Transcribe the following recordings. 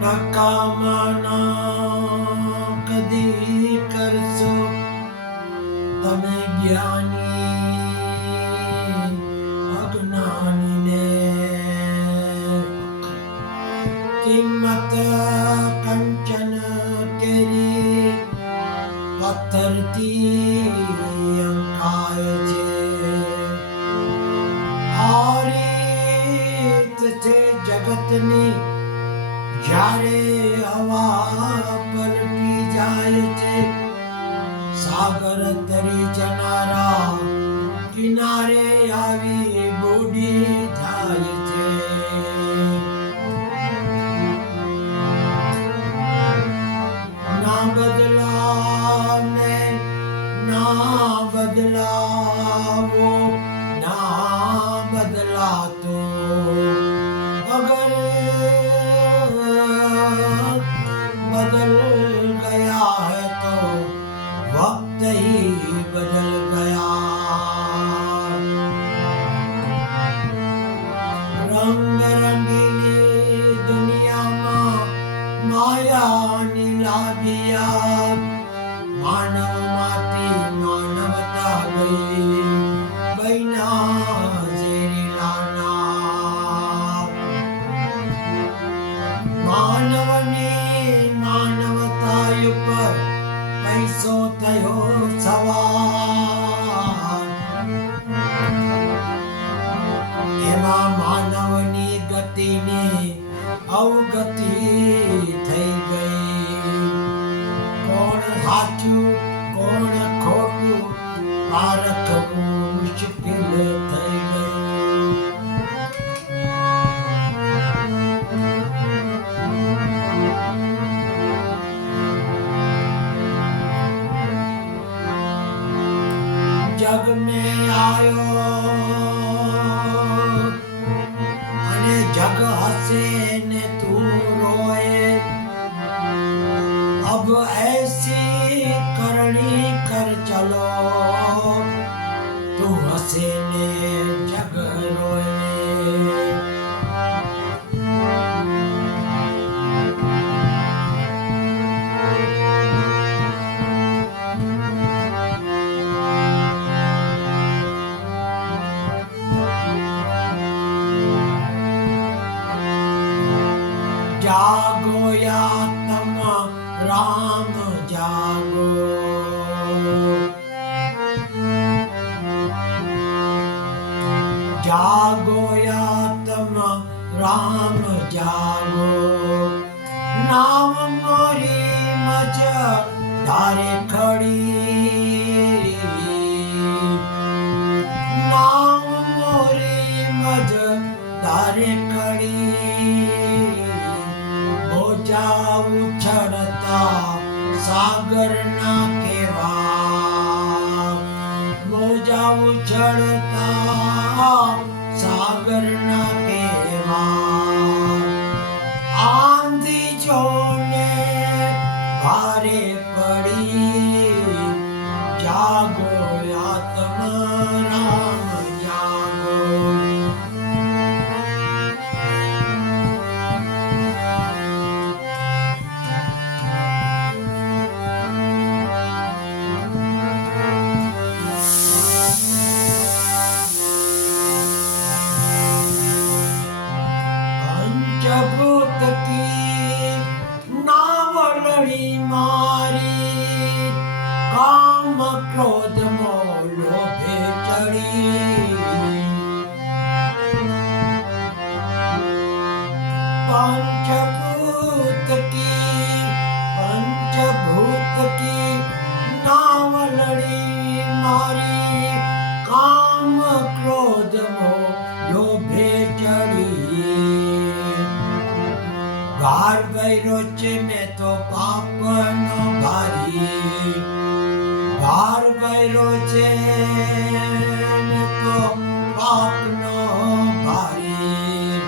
નકામના કદી કરશો તમે જ્ઞાની અજ્ઞાનીને કિંમત કંચન કેરી પથ્થરથી અંકાય છે આ રીત છે જગતની જ્યારે હવા પલટી જાય છે સાગર તરી જનારા કિનારે આવી બુડી થાય છે ના બદલાને ના બદલાવો ના બદલાતો અગર बदल गया है तो वक्त ही बदल गया रंग रंगीली दुनियाમાં માયાની લાગિયા માનવમાંથી માનવતા ગઈ બૈના ઝેરીલાના માનવની માનવતા ઉપર પૈસો થયો સવાર એમાં માનવની ગતિની અવગતિ થઈ ગઈ કોણ સાચું કોણ ખોટું પારખવું મુશ્કેલ થઈ ગયું जग में आयो અને જગ હસે ને તું રોए अब ऐसी करनी कर चलो तू हसे ने जग रोए जागो या तम राम जागो जागो या तम राम जागो नाम मोरी मज धारे खड़ी नाम मोरी मज धारे खड़ी ઉછળતા સાગરના કેવા મોજા ઉછળતા સાગરના કેવા આંધી જોને ભારે પડી જાગો આત્મ રામ જાગો पंचभूत की नावलड़ी मारी काम क्रोध मोलोभे चढ़ी पंचभूत की नावलड़ी मारी काम क्रोध मोलोभे चढ़ी भार गयो છે મેં તો પાપનો ભારી ભાર ગયો છે મેં તો પાપનો ભારી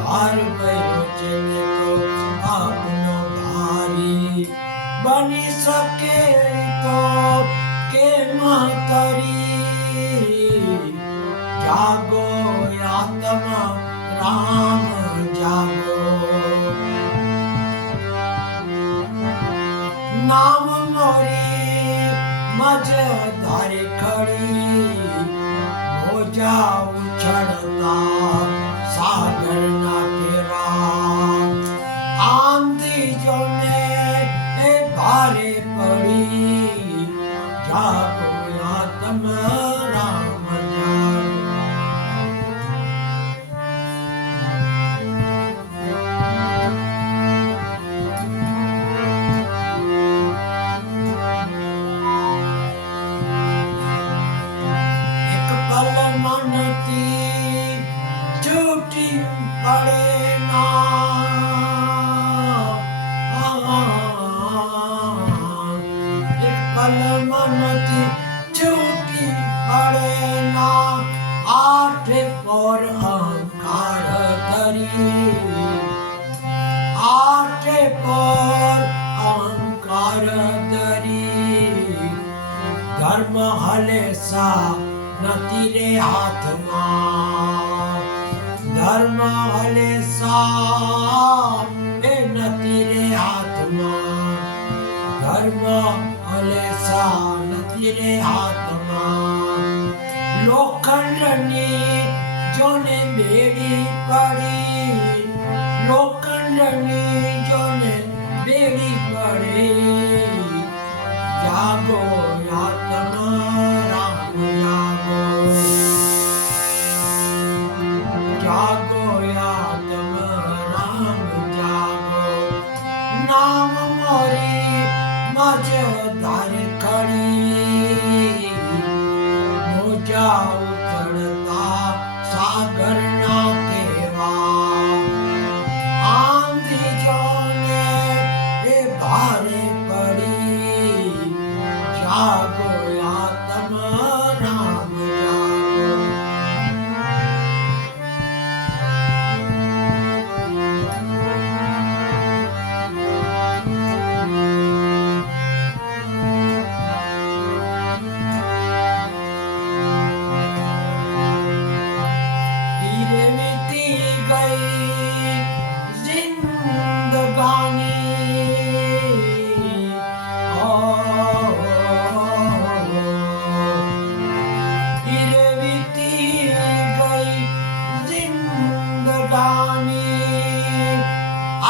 ભાર ગયો છે મેં તો પાપનો ભારી બની શકે તો કેમ તરી જાગો આત્મા રામ જાગો ઉછળતા સાગરના કેવા આંધી જોને એ ભારે પડી જાગો આત્મ રામ જાગો એક પલ મનથી છૂટી પડે પલ મનથી છૂટી પડે ના આઠે પર અહંકાર ધરી આઠે પર અહંકાર ધરી ધર્મ હલેસા નથી રે હાથમાં ધર્મ હલેસા એ નથી રે હાથમાં ધર્મ હલેસા નથી રે હાથમાં લોખંડની જોને બેડી પડી લોખંડની જોને બેડી પડી જાગો આત્મ રામ જાગો આત્મ રામ જાગો નામ મોરી મજ ધાર ખડી મોજા ઉછળતા સાગરના કેવા આંધી જોને એ ભારે પડી જાગો આત્મ રામ જાગો ધીરે વીતી ગઈ જિંદગાની ધીરે વીતી ગઈ જિંદગાની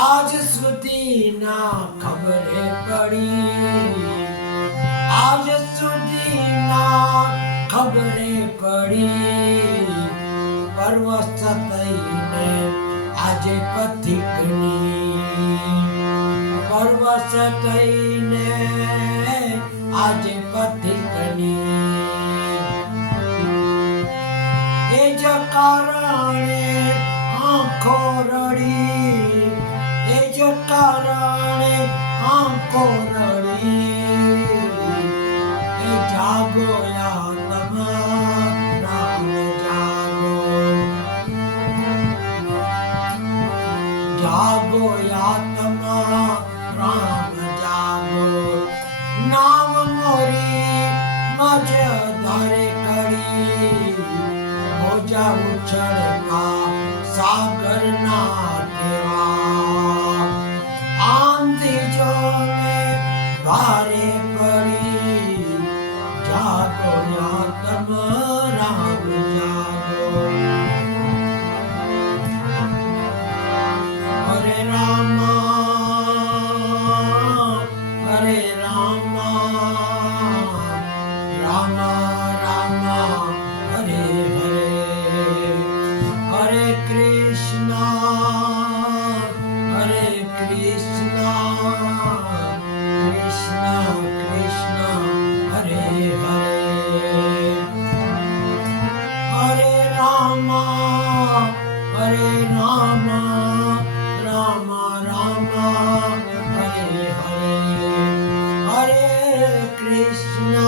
આજ સુધી ના ખબરે પડી આજ સુધી ના ખબરે પડી પરવશ થઈને આજે પથિકની પરવશ થઈને આજે પથિકની એ જ કારણે આંખો રડી એ જ કારણે આંખો રડી એ જાગો આત્મ રામ જાગો જાગો આત્મ રામ જાગો નામ મોરી મજ ધારે કરી મોજા ઉછળતા સાગરના કેવા આંધી જોને ભારે પડી જાગો આત્મ રામ જાગો હરે રામ હરે રામ રામ રામ હરે હરે હરે કૃષ્ણ કૃષ્ણ કૃષ્ણ હરે હરે હરે રામ હરે રામ રામ રામ હરે હરે હરે કૃષ્ણ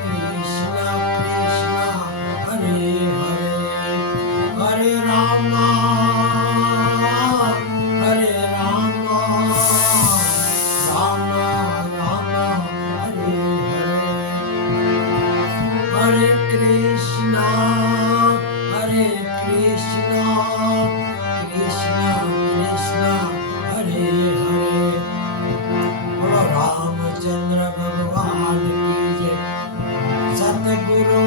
કૃષ્ણ કૃષ્ણ હરે હરે હરે રામ હરે રામ રામ રામ હરે હરે હરે કૃષ્ણ કૃષ્ણ કૃષ્ણ હરે હરે બોલો રામચંદ્ર ભગવાન કી જય સતગુરુ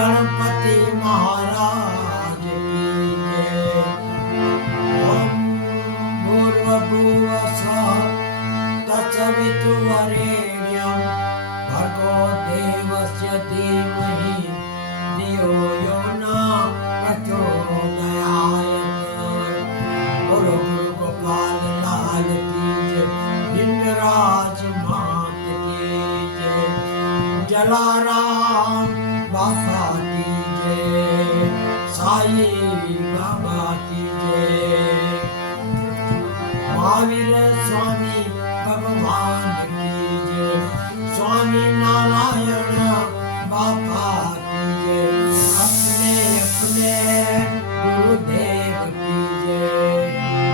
गणपति महाराज की जय। ओम भूर्भुवः स्वः तत्सवितुर्वरेण्यं भर्गो देवस्य धीमहि धियो यो न प्रचोदयात्। बोलो गुरु गोपाल लाल की जय, हिंगराज मात की जय, जलाराम बाबा की जय, साई बाबा की जय, महावीर स्वामी भगवान की जय, स्वामी नारायण बाबा की जय, अपने अपने गुरुदेव की जय,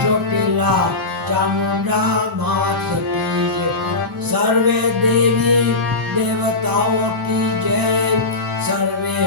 चोटिला चामुंडा मात की जय, सर्वे देवी देवताओं की जय, सर्वे